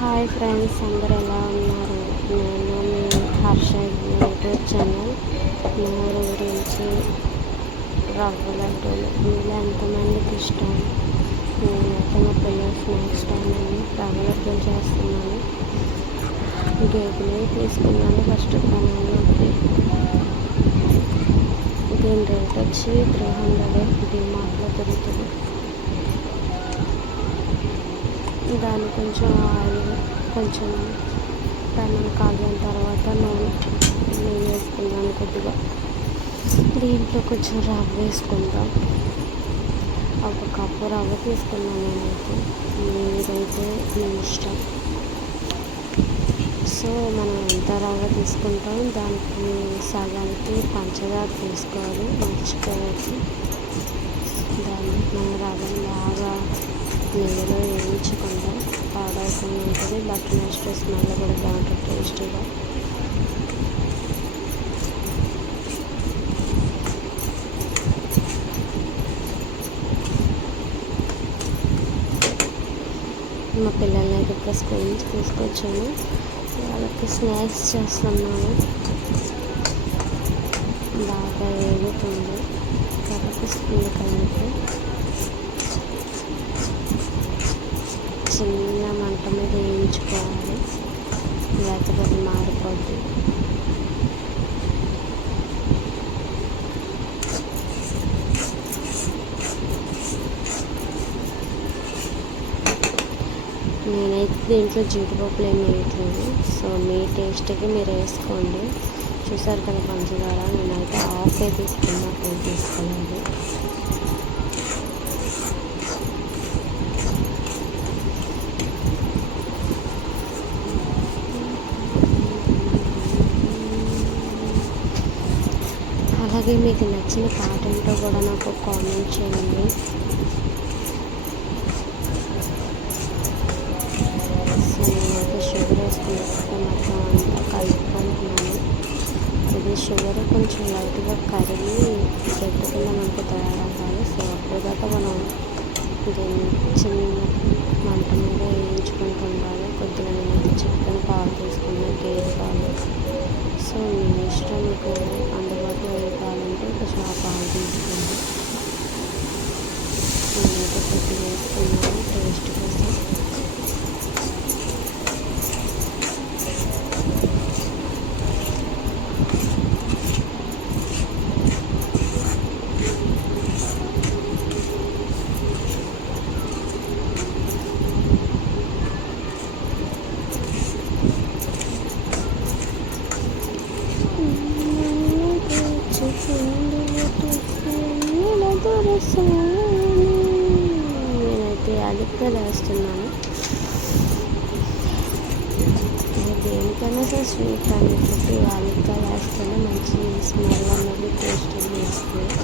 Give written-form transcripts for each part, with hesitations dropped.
Hi friends, అందరు ఎలా ఉన్నారు? నేను మీ హర్ష యూట్యూబ్ ఛానల్ నూరు గురించి రవ్వ లడ్డూలు మీలో ఎంతమందికి ఇష్టం? నేనైతే మా పిల్లల స్నాక్స్ టైం అని రవ్వ లడ్డూలు చేస్తున్నాను. గేపులే తీసుకున్నాను ఫస్ట్ ప్యాన్లోకి. దీని రేట్ వచ్చి 300 డిమార్ట్లో దొరుకుతుంది. దాన్ని కొంచెం ఆయిల్ కొంచెం పెనం కాగిన తర్వాత నెయ్యి వేసుకుందాం కొద్దిగా. దీంట్లో కొంచెం రవ్వ వేసుకుందాం. ఒక కప్పు రవ్వ తీసుకున్నాను నేనైతే. మీరైతే మీ ఇష్టం. సో మనం ఎంత రవ్వ తీసుకుంటాం దానికి సగానికి పంచదార తీసుకోవాలి, మర్చిపోవచ్చు. దాన్ని మనం రవ్వని బాగా నెయ్యిలో వేయించుకుంటాం. పాడవకుండా ఉంటుంది. బట్ నెక్స్ట్ స్మెల్ కూడా బాగుంటుంది టేస్టీగా. మా పిల్లల్ని అయితే ఇప్పుడు స్కూల్ నుంచి తీసుకొచ్చాను. వాళ్ళకి స్నాక్స్ చేస్తున్నాను. బాగా వేగుతుంది, కనిపిస్తుంది కనుక చిన్న మంట మీద వేయించుకోవాలి, లేకపోతే మాడిపోద్ది. నేనైతే దీంట్లో జీడిపప్పులు ఏమి వేయట్లేదు. సో మీ టేస్ట్కి మీరు వేసుకోండి. చూసారు కదా పంచదార, నేనైతే హాఫే తీసుకున్నా, ఫుల్ తీసుకోలేదు. అలాగే మీకు నచ్చిన పాట ఏంటో కూడా నాకు కామెంట్ చేయండి. సో నేనైతే షుగర్ వేసుకున్నప్పుడు మొత్తం అంతా కలుపుకుంటున్నాను. ఇది షుగర్ కొంచెం లైట్గా కరిగి గట్టి కింద మనకు తయారవ్వాలి. సో అప్పుడు దాకా మనం దీన్ని చిన్న మంట మీద వేయించుకుంటూ ఉండాలి. కొద్దిగా నేనైతే చికెన్ పాలు తీసుకున్నాను, గేదె పాలు. సో మీ ఇష్టం, మీకు అందుబాటులో ఏ పాలంటే కొంచెం ఆ పాలు తీసుకోండి. నేనైతే కొద్దిగా వేసుకున్నాను టేస్ట్ కోసం. నేనైతే యాలక్కాయలు వేస్తున్నాను. దేనికైనా సరే స్వీట్ అనేటువంటి యాలక్కాయలు వేస్తేనే మంచి స్మెల్ అనేది టేస్ట్ వేస్తుంది.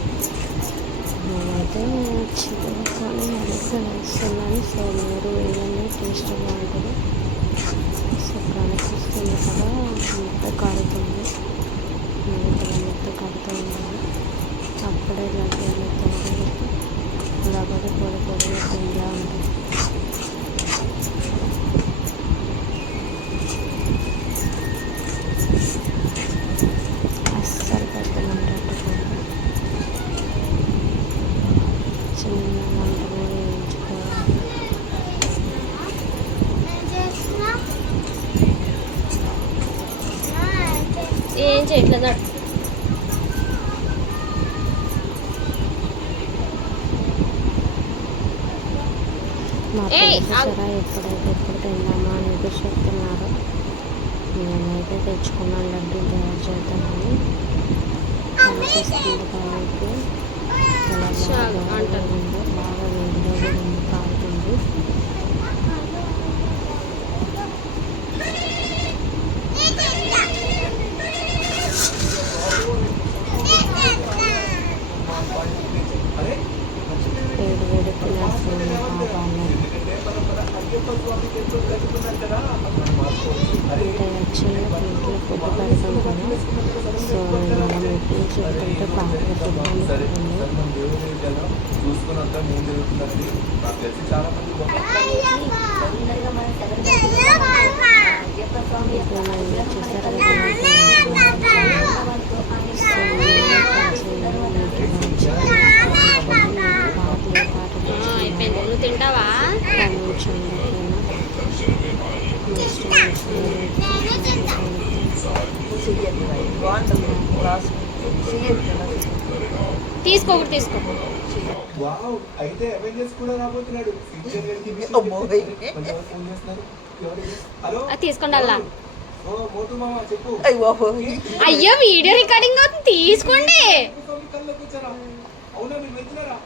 నేనైతే చికెన్తోనే యాలక్కాయలు వేస్తున్నాను. సో మీరు వేయండి, టేస్ట్ బాగుంటుంది. సో కనిపిస్తుంది కదా, ముద్ద కారుతుంది. నేను ఇక్కడ ముద్ద కడుతూ ఉండాలి. అప్పుడే లడ్డు అనేది లేకపోతే పొడి పొడిగా పిండిలా ఉంటుంది. అస్సలు పెద్ద మంట పెట్టుకోవాలి, చిన్న మంట మీద వేయించుకోవాలి. ఏం చేయట్లేదు. మా పిల్లలు చూసారా ఎప్పుడు తిందామా అని ఎదురు చెప్తున్నారు. నేనైతే తెచ్చుకున్నాను లడ్డు తయారు చేద్దామని. అనిపిస్తుంది కాబట్టి బాగా వేడిగా ఉంది, కాలుతుంది. వేడి వేడి తినేస్తుంది పాపాలు. అంటే చిన్న పిల్లకి ఫుడ్ పెడతాం కదా. సో మనం ఎప్పుడు చూస్తుంటే బాగా చూసుకున్నంత ముందు జరుగుతుందండి. నాకు తెలిసి చాలా మంది తీసుకో తీసుకో. వావ్, అయితే అవెంజర్స్ కూడా రాబోతున్నాడు. హలో తీసుకోండి అలా. ఓ మోటు మామ చెప్పు. అయ్యో వీడియో రికార్డింగ్ అవుతుంది, తీసుకోండి. అవునా మీరు వెళ్తున్నారా?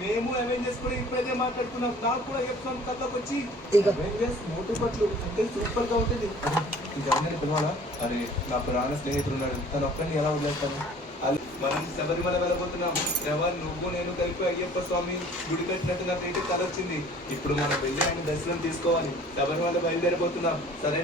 మేము అవెంజర్స్ కూడా ఇప్పుడైతే మాట్లాడుకున్నాం. నాకు కూడా చెప్తాం కళ్ళకి వచ్చి అవెంజర్స్ మోటు పట్లు అంటే సూపర్ గా ఉంటుంది. ఇది అందరినీ పిలవాలా? అరే నా ప్రాణ స్నేహితుడు ఉన్నాడు, తను ఒక్కడిని ఎలా వదిలేస్తాను? మనం శబరిమల వెళ్ళబోతున్నాం. ఎవరు నువ్వు నేను కలిపి అయ్యప్ప స్వామి గుడి కట్టినట్టు నాకైతే కల వచ్చింది. ఇప్పుడు మనం వెళ్ళి ఆయన దర్శనం తీసుకోవాలి. శబరిమల బయలుదేరిపోతున్నాం. సరే.